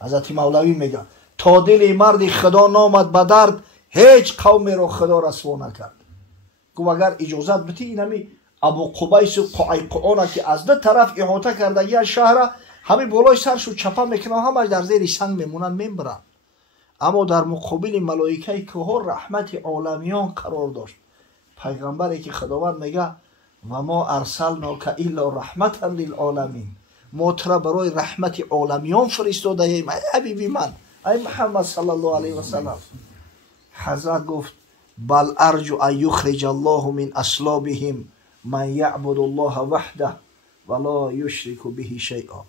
حضرت مولوی میگه تا دل مرد خدا نامد به درد هیچ قومی رو خدا رسوا نکرد. گفت اگر اجازت بتی اینمی ابو قبیس قعقعونه که از دو طرف احاطه کردگی شهر همین بالای سرشو چپا میکنن همش در زیر سنگ میمونن میبرن. اما در مقابل ملائکه که رحمت عالمیان قرار داشت. پیغمبری که خداوند میگه و ما ارسلناک الا رحمتا للعالمین، ما تو برای رحمت عالمیان فرستاده ایم ای حبیبی من ای محمد صلی الله علیه و سلم. حضرت گفت بل ارجو ان یخرج الله من اصلابهم من یعبد الله وحده ولا یشرک به شیئا.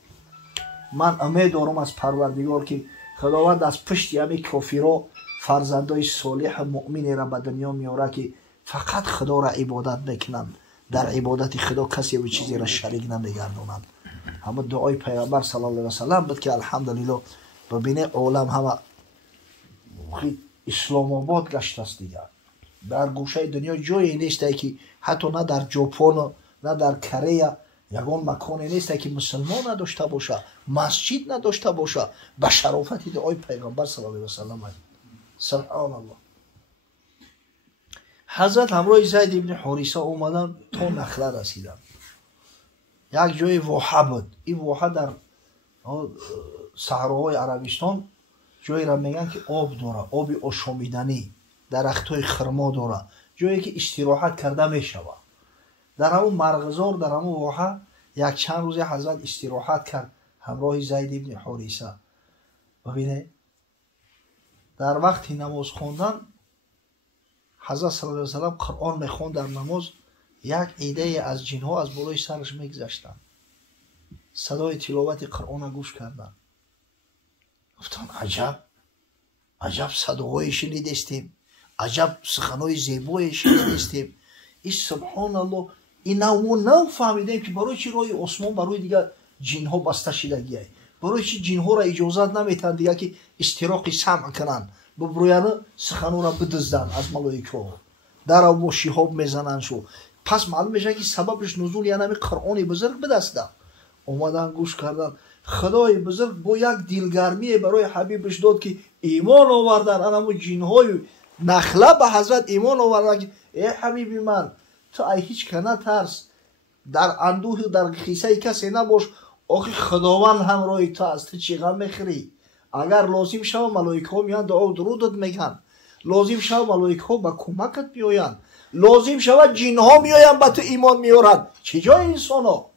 من امید دارم از پروردگار که خداوند از پشت همین کافرها فرزندای صالح مؤمنی را به دنیا میاره که فقط خدا را عبادت میکنند، در عبادت خدا کسی و چیزی را شریک نمیگردونند. همه دعای پیغمبر صلی الله علیه و سلم بود که الحمدلله ببینه عالم همه اسلام آباد گشت است دیگه. در گوشه دنیا جایی نیست که حتی نه در ژاپن نه در کره یگان مکانی نیست که مسلمان نداشته باشه، مسجد نداشته باشه به شرافت دعای پیغمبر صلی الله علیه و سلم. سبحان الله. حضرت همراه زید ابن حارثه اومدن تا نخله رسیدن. یک جای واحه بود. این واحه در صحراهای عربستان جایی را میگن که آب داره، آب آشامیدنی، درختای خرما داره، جایی که استراحت کرده میشوه. در همون مرغزار در همون واحه یک چند روز حضرت استراحت کرد همراه زید ابن حارثه. ببینه در وقت نماز خوندن حضرت صلی الله علیه و سلم قرآن میخوند در نماز. یک عده از جنها از بالای سرش میگذشتن، صدای تلاوت قرآن گوش کردن. گفتن عجب صداهای شنیدستیم، عجب سخنهای زیبای شنیدستیم. این سبحان الله این نو فهمیدیم که برای چی روی آسمان برای دیگه جنها بسته شدگیه، برای چی جنها را اجازت نمیتن دیگه که استراق سمع کنن، ببرویانه سخنو را بدزدن از ملائکه در او شهاب میزنن شو. پس معلوم میشه که سببش نزول یعنی قرآن بزرگ بدسته. اومدن گوش کردن. خدای بزرگ با یک دلگرمی برای حبیبش داد که ایمان آوردن. انمو جنهای نخله به حضرت ایمان آوردن که ای حبیبی من تو ای هیچ کنه ترس، در اندوه در خیسه کسی نباش، آخی خداوند هم روی تو است، چی غم میخوری؟ اگر لازم شود ملائکه ها میان دعا و درودت میگن، لازم شود ملائکه ها به کمکت میآیند، لازم شود جن ها میآیند به تو ایمان میارند. چه جای انسان ها؟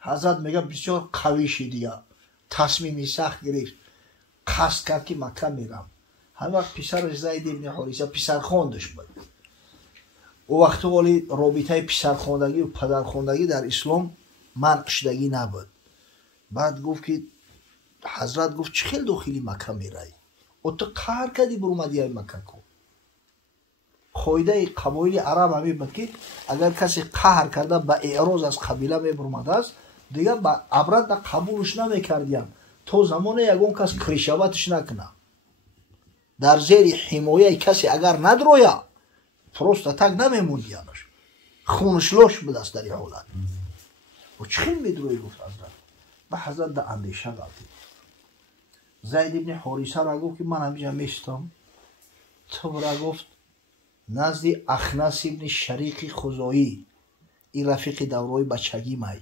حضرت میگه بسیار قوی شدیه، تصمیمی سخت گرفت، قصد کرد که مکه میرم. همه وقت پسر زید ابن حارثه پسر خواندش بود. او وقت ولی رابطه پسر خواندگی و پدر خواندگی در اسلام منع شدگی نبود. بعد گفت که حضرت گفت چه خیلی داخلی مکه میرای؟ او تو قهر کردی برو مدیه مکه کن. قاعده قبایل عرب همین بود که اگر کسی قهر کرده به اعراض از قبیله میبرمده است دیگه به عبرت قبولش نمیکردیم تا زمان یگان کس کریشوتش نکنه. در زیر حمایه کسی اگر ندرویه پروست تک نمیموندیانش، خونش لوش بود است در این حالت. و چه میدروی گفت حضرت؟ به حضرت در اندیشه گفتید. زید ابن حارثه را گفت که من همینجا میستم، تو را گفت نزد اخنس ابن شریق خزاعی، این رفیق دورای بچگی مای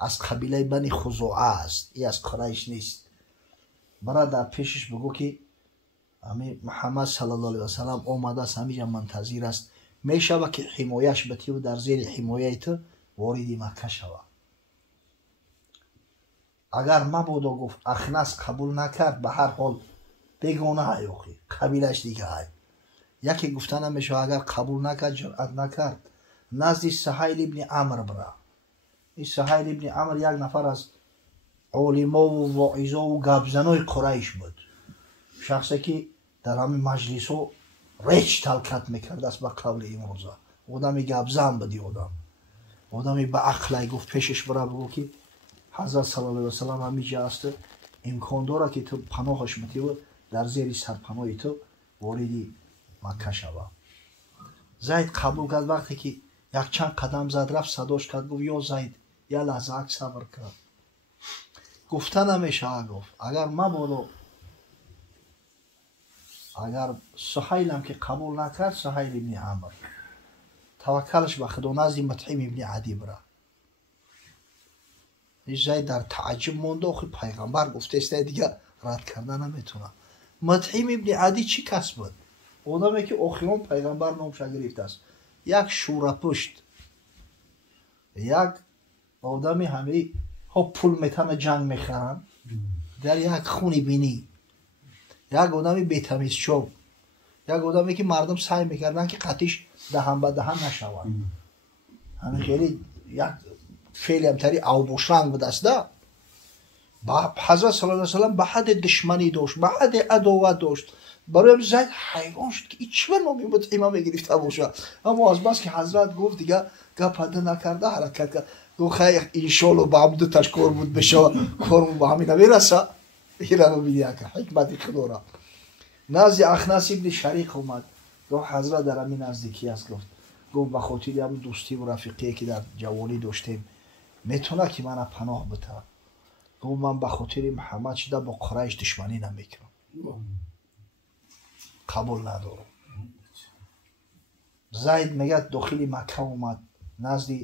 از قبیله بنی خزاعه است، این از قریش نیست. برای در پیشش بگو که محمد صلی الله علیه و سلم آمده است، همینجا منتظر است، میشوه که حمایش بتی و در زیر حمایه تو وارد مکه شوه. اگر مبادا گفت اخنس قبول نکرد، به هر حال بگونه های اخی قبیلش دیگه های. یکی گفتن نمیشه اگر قبول نکرد جرأت نکرد نزد سهیل ابن عمرو بره. این سهیل ابن عمرو یک نفر از علما و واعظا و گبزنای قریش بود، شخصی که در همین مجلس ها ریچ تلکت میکرد است به قول امروزه. آدمی گبزن بدی، آدمی به عقل. گفت پیشش برا بگو که حضرت صلی الله علیه و سلم همیجا است، امکان داره که تو پناهش میتی و در زیر سرپناه تو واردی مکه شوه. زید قبول کرد. وقتی که یک چند قدم زد رفت صداش کرد، گفت یا زید یه لحظه صبر کرد. گفتن نمیشه. گفت اگر مبادا اگر سهیلم که قبول نکرد، سهیل ابن عمرو توکلش به خدا نزد مطعم ابن عدی بره. زید در تعجب مونده، آخه پیغمبر گفته است دیگه رد کردن نمیتونه. مطعم ابن عدی چی کس بود؟ آدمی که آخرون پیغمبر نامش گرفته است. یک شورپشت، یک آدمی همه ها پول میتن جنگ میخرن در یک خونی بینی، یک آدمی بیتمیز شو، یک آدمی که مردم سعی میکردن که قطیش دهن به دهن نشود. همین خیلی یک فعلی همتری او بوشرنگ بود است ده. با حضرت صلی الله علیه وسلم به حد دشمنی داشت، به حد عداوت داشت. برای زید حیران شد که این چه نامی بود امام گرفته باشه. اما از بس که حضرت گفت دیگه گپ نکرده حرکت کرد. گفت خیر انشالله با هم دو تاش کار بود بشه، کارمون با همین نمیرسه. این رو ببینید که حکمت خدا را. نزد اخنس ابن شریک اومد. گفت حضرت در همین نزدیکی است. گفت به خاطر هم دوستی و رفیقی که در جوانی داشتیم میتونه که من پناه بده. گفت من به خاطر محمد شده با قریش دشمنی نمیکنم، قبول ندارم. زید میگه داخل مکه اومد نزد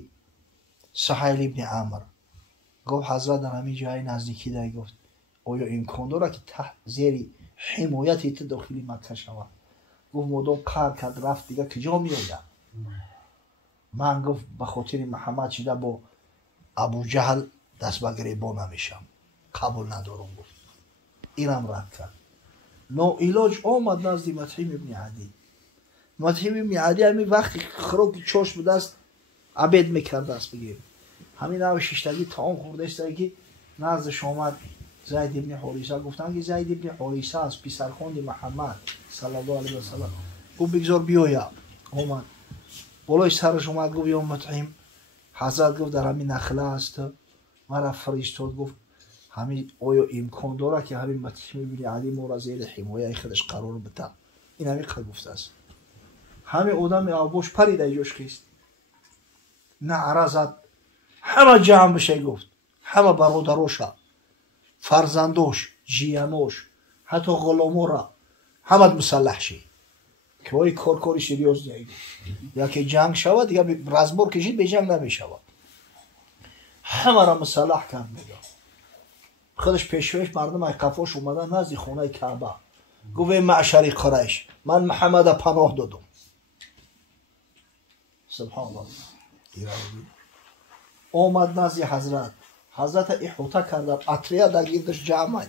سهیل ابن عمرو. گفت حضرت در همین جای نزدیکی ده. گفت آیا امکان داره که تحت زیر حمایت تو داخل مکه شود؟ گفت مدام قهر کرد رفت دیگه کجا میآید؟ من گفت به خاطر محمد شده با ابو جهل دست به گریبان نمیشم، قبول ندارم. گفت اینم رد کرد. ناعلاج آمد نزد مطعم ابن عدی. مطعم ابن عدی همین وقتی خروک چوش به دست عبید میکرد دست بگیر، همین او ششتگی طعام خورده است که نزدش آمد زید ابن حارثه. گفتن که زید ابن حارثه است، پسرخوند محمد صلی الله علیه و سلم. گفت بگذار بیاید. آمد بالای سرش اومد. گفت یا مطعم، حضرت گفت در همین نخله است، مرا فرستاد. گفت همین آیا امکان داره که همین مطعم ابن عدی ما را زیر حمایه خودش قرار بده؟ این همین قد گفته است. همین آدم آبوش پرید ایجاش خیست، نه عرضت همه جمع بشه. گفت همه برادروشا، فرزندوش، جیانوش، حتی غلامورا همه مسلح شی که وای کاری سریوس دیگه. یا که جنگ شود دیگه رزمور کشید به جنگ نمیشود. همه را مسلح کرد. میگه خودش پیشویش مردم ای قفاش اومدن نزد خونه کعبه. گفت معشر قریش، من محمد پناه دادم. سبحان الله. آمد نزد حضرت احاطه کردن، اطریه در گیردش جمعه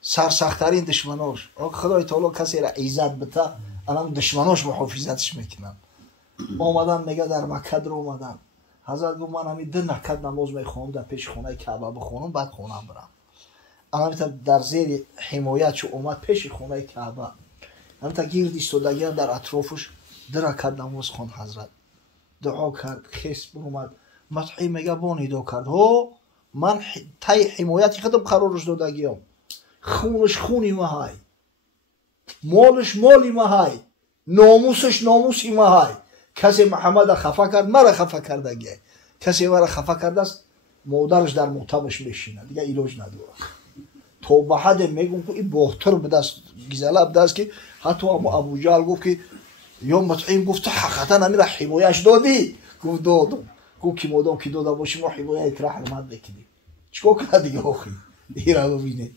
سرسخترین دشمناش. خدای تعالی کسی را عزت بده، الان دشمناش محافظتش میکنن. آمدن میگه در مکه در اومدن. حضرت گفت من همین 2 رکعت نماز میخوام در پیش خونه کعبه بخونم بعد خونم برم. الان در زیر حمایت شو اومد پیش خونه کعبه. الان تا گیرد ایستادگی در اطرافش 2 رکعت نماز خوند. حضرت دعا کرد، خیس اومد. مطعم میگه بانیدا کرد من تای حمایت خودم قرارش دادگیم، خونش خونی ماهای، مالش مالی ماهای، ناموسش ناموسی ماهای. کسی محمد خفا کرد مرا خفا کردگی، کسی مرا خفا کرده است مادرش در موتمش میشینه دیگه علاج نداره. تو به حد میگم که این بهتر به دست گزله به دست که حتی ابو جهل گفت که یا مطعم گفت حقیقتا همین را حمایش دادی؟ گفت دادم. گفت که مادام که داده باشی ما حمایت را حرمت بکنیم. چیکار کنه دیگه آخی؟ این را ببینه.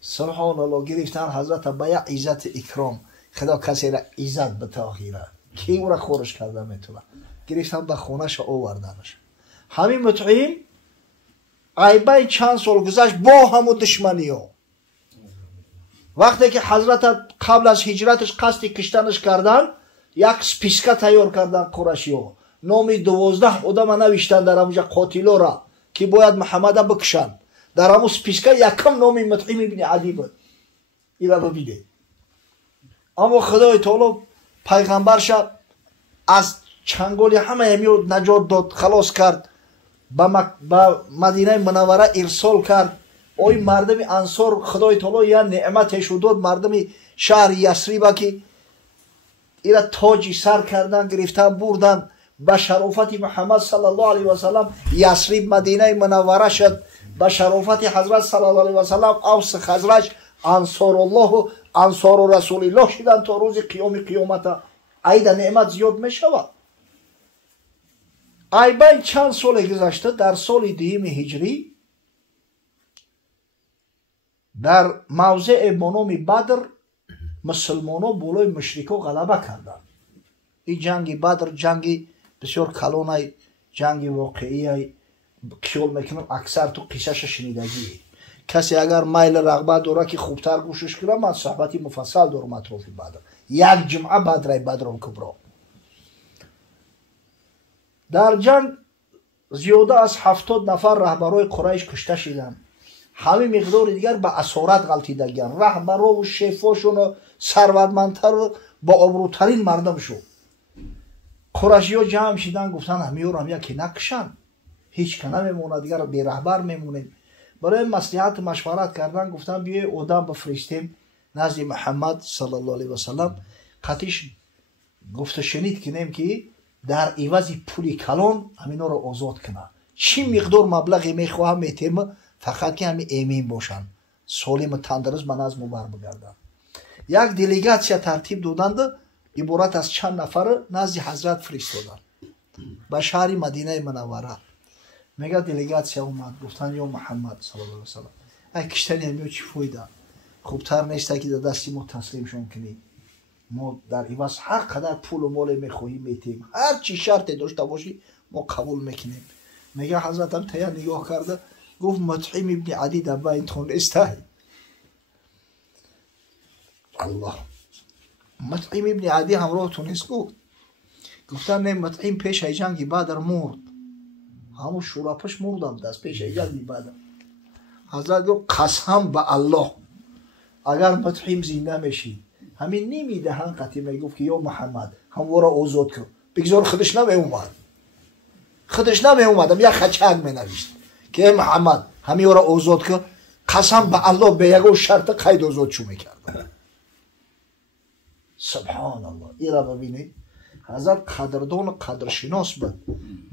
سبحان الله. گرفتن حضرت به عزت اکرام، خدا کسی را عزت بده آخیره کی او را خورش کرده میتونه. گرفتن به خونش آوردنش. همین مطعم ایبای چند سال گذشت با همو دشمنی ها. وقتی که حضرت قبل از هجرتش قصد کشتنش کردن، یک سپیسکه تیار کردن قریشی ها، نامی 12 آدم نوشتن در همونجا قاتلا را که باید محمد بکشن. در همون سپیسکه یکم نامی مطعم ابن عدی بود. این را ببینید. اما خدای تعالی پیغمبرش از چنگال همه همیو نجات داد، خلاص کرد، به مدینه منوره ارسال کرد. اوی مردم انصار خدای تعالی یا نعمتش داد، مردم شهر یثرب که اینا تاجی سر کردن، گرفتن بردن به شرافت محمد صلی الله علیه و سلم. یثرب مدینه منوره شد، به شرافت حضرت صلی الله علیه و سلم اوس خزرج انصار الله و انصار رسول الله شدن تا روز قیامت. ایده نعمت زیاد می شود. ایبین چند سال گذشته در سال 2 هجری در موضع بنام بدر مسلمان‌ها بالای مشرک‌ها غلبه کردند. این جنگ بدر جنگی بسیار کلان، جنگ واقعی خیال میکنم اکثر تو قصهش شنیدگی. کسی اگر میل رغبت داره که خوبتر گوشش کنه، من صحبتی مفصل دارم اطراف بدر. یک جمعه بدر کبرا. در جنگ زیاده از 70 نفر رهبرای قریش کشته شدند. همه مقدار دیگر به اسارت غلطیدگی‌اند. رهبرا و شیفاشون و ثروتمندتر و با آبروترین مردم شو. قریشی‌ها جمع شدن گفتن همیو هم یکی نکشن، هیچ که نمیمونه دیگر، بی رهبر میمونیم. برای مصلحت مشورت کردن گفتن بیای آدم بفرستیم نزد محمد صلی الله علیه و سلم. قطیش گفته شنید کنیم که در عوض پولی کلان همینا رو آزاد کنه. چی مقدار مبلغی میخواهم میتیم، فقط که همین امین باشن، سالم تندرست به نزد ما بر بگردن. یک دلیگاسیا ترتیب دادند، عبارت از چند نفر نزد حضرت فرستادند به شهر مدینه منوره. میگه دلیگاسیا اومد گفتن یا محمد صلی الله علیه و سلم ای کشتن همیو چی فایده، خوبتر نیست که در دستی ما تسلیم شون کنی، ما در عوض هر قدر پول و مال میخواهیم میتیم، هر چی شرط داشته باشی ما قبول میکنیم. میگه حضرت هم تیا نگاه کرده گفت مطعم ابن عدی در بینتون استه. الله، مطعم ابن عدی همراهتون است؟ گفتن نه، مطعم پیش جنگ بدر مرد، همون شورپش مردم دست پیش جنگ بدر. حضرت گفت قسم به الله اگر مطعم زنده میشی همین نمیدهن قطعی. میگفت که یا محمد همواره آزاد کن، بگذار خودش نمی اومدم یک خچک می نوشت که محمد همین را آزاد کن، قسم به الله به یک شرط قید آزاد شو میکردم. سبحان الله. این را ببینید حضرت قدردان و قدرشناس بود،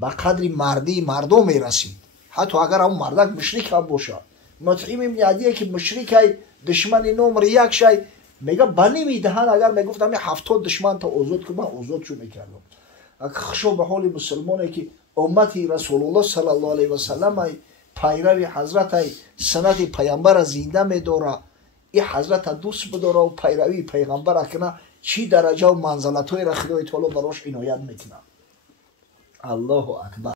به قدر مردی مردم میرسید، حتی اگر هم مردک مشرک هم باشه. مطعم ابن عدی که مشرک دشمن نمره یک شای میگه بنی میدهن، اگر میگفتم 70 دشمن تا آزاد کنم من آزاد شو میکردم. خشو به حال مسلمانی که امتی رسول الله صلی الله علیه و سلم پیروی حضرت سنت پیامبر زنده میداره، این حضرت دوست بداره و پیروی پیغمبر کنه، چی درجه و منزلت های را خدای تعالی براش عنایت میکنه. الله اکبر.